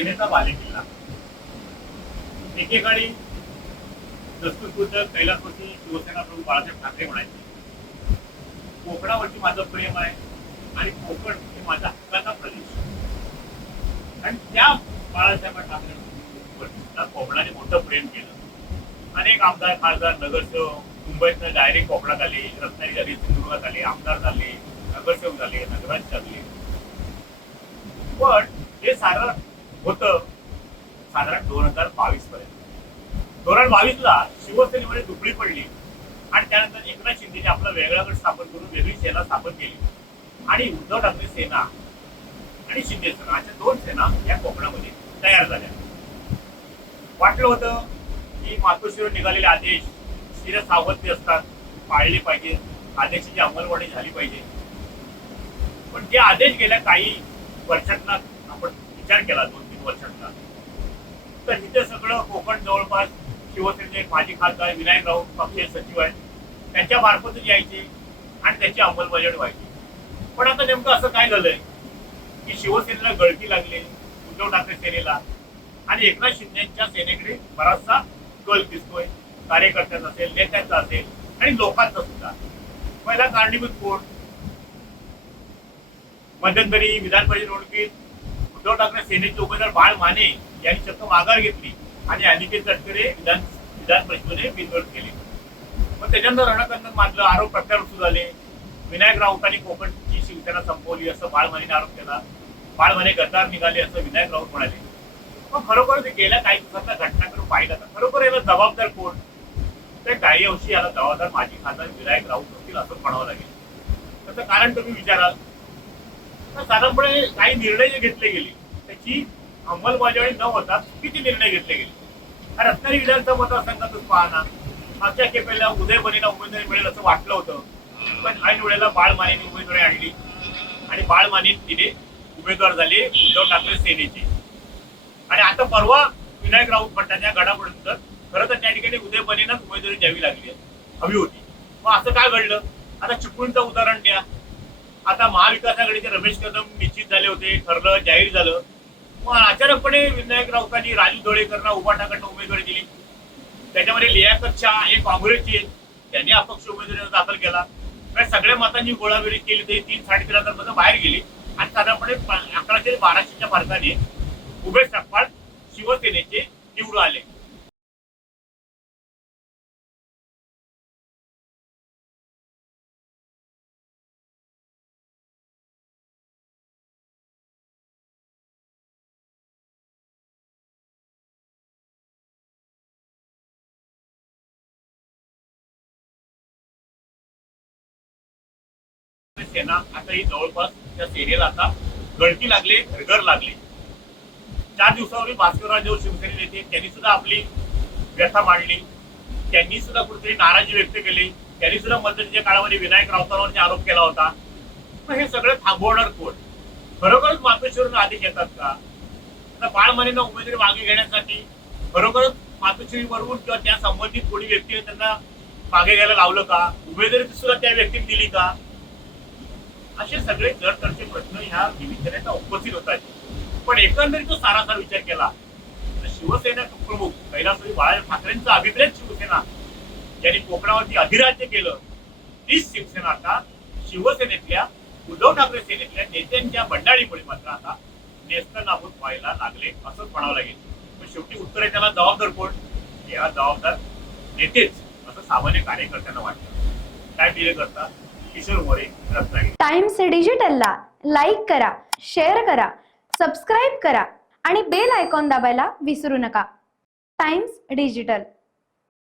सेनेचा बालेकिल्ला एकेकाळी दस्तूरबुद्ध कैलासवरती शिवसेना प्रमुख बाळासाहेब ठाकरे म्हणायचे कोकणावरती माझं प्रेम आहे आणि कोकण हे माझा हक्काचा प्रदेश आणि त्या बाळासाहेब ठाकरे कोकणाने मोठं प्रेम केलं। अनेक आमदार खासदार नगरसेवक मुंबईतनं डायरेक्ट कोकणात आले, रत्नागिरी झाली, सिंधुदुर्गात आले, आमदार झाले, नगरसेवक झाले, नगराध्यक्ष झाले। पण हे सारं होतं साधारण 2022 पर्यंत। 2022 ला शिवसेनेमध्ये दुबळी पडली आणि त्यानंतर एकनाथ शिंदेने आपला वेगळा गट स्थापन करून वेगळी सेना स्थापन केली आणि उद्धव ठाकरे सेना आणि शिंदे सेना अशा दोन सेना या कोकणामध्ये तयार झाल्या। वाटलं होतं की मातोश्रीवर निघालेले आदेश स्थिर सावधते असतात, पाळले पाहिजे, आदेशाची अंमलबजावणी झाली पाहिजे। पण जे आदेश गेल्या काही वर्षांना आपण विचार केला 2-3 वर्षांना तर इथे सगळं कोकण जवळपास शिवसेनेचे माजी खासदार विनायक राऊत पक्षीय सचिव आहेत त्यांच्या मार्फतच यायचे आणि त्याची अंमलबजावणी व्हायची। पण आता नेमकं असं काय झालंय की शिवसेनेला गळती लागली उद्धव ठाकरे सेनेला आणि एकनाथ शिंदेच्या सेनेकडे बराचसा कल दिसतोय, कार्यकर्त्यांचा असेल, नेत्यांचा असेल आणि लोकांचा सुद्धा। पहिला कारणीभूत कोण? मध्यंतरी विधान परिषद निवडणुकीत उद्धव ठाकरे सेनेचे उमेदवार बाळ माने यांनी चक्क माघार घेतली आणि अनिकेत तटकरे विधान परिषदेने बिनविरोध केले। मग त्याच्यानंतर रणकंदन माजलं, आरोप प्रत्यारोप सुरू झाले। विनायक राऊतांनी कोकणची शिवसेना संपवली असं बाळ मानेने आरोप केला, बाळ माने गद्दार निघाले असं विनायक राऊत म्हणाले। मग खरोखर गेल्या काही दिवसांच्या घटनाक्रम पाहिला तर खरोखर याला जबाबदार कोण? तर काही अंशी याला जबाबदार माजी खासदार विनायक राऊत होतील असं म्हणावं लागेल। त्याचं कारण तुम्ही विचाराल तर साधारणपणे काही निर्णय जे घेतले गेले त्याची अंमलबजावणी न होता चुकीचे निर्णय घेतले गेले। रत्नागिरी विधानसभा मतदारसंघातच पाहना मागच्या खेपेला उदय बनेला उमेदवारी मिळेल असं वाटलं होतं, पण ऐन वेळेला बाळ मानेने उमेदवारी आणली आणि बाळ माने तिने उमेदवार झाले उद्धव ठाकरे सेनेचे। आणि आता परवा विनायक राऊत म्हणतात या गडापर्यंत खरं तर त्या ठिकाणी उदय बनेनाच उमेदवारी द्यावी लागली हवी होती। मग असं काय घडलं? आता चिपळूणचं उदाहरण द्या। आता महाविकास आघाडीचे रमेश कदम निश्चित झाले होते, ठरलं, जाहीर झालं। मग अचानकपणे विनायक राऊतांनी राजू दौळेकरना उभाटाकडनं उमेदवारी दिली। त्याच्यामध्ये लियाकत शाह हे काँग्रेसचे त्यांनी अपक्ष उमेदवारी दाखल केला। सगळ्या मतांची गोळाबेरी केली तरी 3-3.5 मतं बाहेर गेली आणि साधारणपणे 1100-1200च्या फरकाने उभे सपकाळ शिवसेनेचे निवडून आले। सेना आता ही जवळपास त्या सेनेला आता गळती लागले, घरघर लागले। 4 दिवसापूर्वी भास्करराव शिवसेने नेते त्यांनी सुद्धा आपली व्यथा मांडली, त्यांनी सुद्धा कुठेतरी नाराजी व्यक्त केली, त्यांनी सुद्धा मध्यंतरीच्या काळामध्ये विनायक राऊतांवर आरोप केला होता। मग हे सगळं थांबवणार कोण? खरोखरच मातोश्रीवरून आदेश येतात का? आता बाळ मानेंना उमेदवारी मागे घेण्यासाठी खरोखरच मातोश्रीवरून किंवा त्या संबंधित कोणी व्यक्तीने त्यांना मागे घ्यायला लावलं का? उमेदवारी सुद्धा त्या व्यक्तीने दिली का? असे सगळे जडतरचे प्रश्न ह्या निवेदनाचा उपस्थित होत आहेत। पण एकंदरीत जो सारासार विचार केला तर शिवसेना प्रमुख कैलासवासी बाळासाहेब ठाकरेंचा अभिप्रेत शिवसेना ज्यांनी कोकणावरती अधिराज्य केलं तीच शिवसेना आता शिवसेनेतल्या उद्धव ठाकरे सेनेतल्या नेत्यांच्या बंडाळीमुळे मात्र आता नेस्तनाबूत व्हायला लागले असंच म्हणावं लागेल। पण शेवटी उत्तर आहे त्याला जबाबदार कोण? या जबाबदार नेतेच असं सामान्य कार्यकर्त्यांना वाटतं। काय डिले करता? किशोर मोरे, रत्नागिरी। टाइम्स डिजिटलला लाईक करा, शेअर करा, सबस्क्राईब करा आणि बेल आयकॉन दाबायला विसरू नका। Times digital.